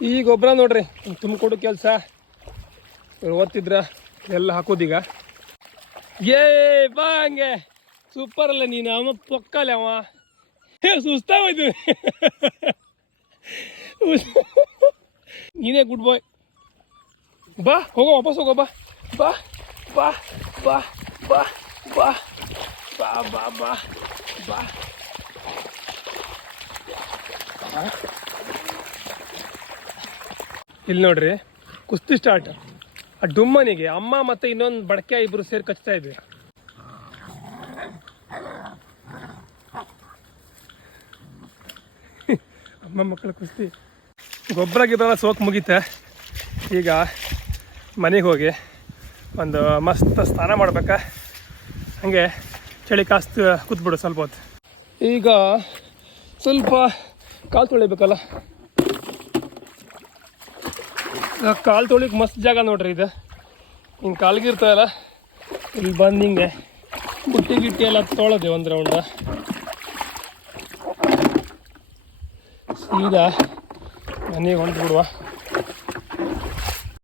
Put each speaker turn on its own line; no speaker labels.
ಈ ಗೊಬ್ಬರ ನೋಡ್ರಿ ತುಂಬಿಕೊಡು ಕೆಲಸ. ಓದ್ತಿದ್ರ ಎಲ್ಲ ಹಾಕೋದೀಗ ಏ, ಬಾ ಹಂಗೆ. ಸೂಪರ್ ಅಲ್ಲ ನೀನು, ಅವ ಪೊಕ್ಕಲ್ಲ ಅವ. ಸುಸ್ತಾಗೋಯ್ತು ನೀನೇ ಗುಡ್ ಬಾಯ್ ಬಾ, ಹೋಗೋ, ವಾಪಸ್ ಹೋಗೋ, ಬಾ. ಬಾ ಬಾ ಬಾ ಬಾ ಬಾ ಬಾ ಬಾ ಬಾ ಬಾ. ಇಲ್ಲಿ ನೋಡ್ರಿ, ಕುಸ್ತಿ ಸ್ಟಾರ್ಟ್ ಆ ಡುಮ್ಮನಿಗೆ ಅಮ್ಮ ಮತ್ತೆ ಇನ್ನೊಂದು ಬಡಕೆ ಇಬ್ರು ಸೇರಿ ಕಚ್ತಾ ಇದ್ವಿ. ಅಮ್ಮ ಮಕ್ಕಳ ಕುಸ್ತಿ. ಗೊಬ್ಬರ ಗಿಬ್ಬರ ಸೋಕ್ ಮುಗೀತೆ. ಈಗ ಮನೆಗೆ ಹೋಗಿ ಒಂದು ಮಸ್ತ್ ಸ್ನಾನ ಮಾಡ್ಬೇಕಾ? ಹಂಗೆ ಚಳಿ ಕಾಸ್ತು ಕೂತ್ಬಿಡು ಸ್ವಲ್ಪ ಹೊತ್ತು. ಈಗ ಸ್ವಲ್ಪ ಕಾಲು ತೊಳಿಬೇಕಲ್ಲ? ಕಾಲು ತೊಳಿಕ್ ಮಸ್ತ್ ಜಾಗ ನೋಡ್ರಿ ಇದು. ಹಿಂಗೆ ಕಾಲ್ಗಿರ್ತಾವಲ್ಲ ಇಲ್ಲಿ ಬಂದು ಹಿಂಗೆ ಬುಟ್ಟಿ ಗಿಟ್ಟಿ ಎಲ್ಲ ತೊಳೆದೆ ಒಂದು ರೌಂಡ ಸೀದಾ ಮನೆಗೆ ಹೊಂಟ್ಬಿಡುವ.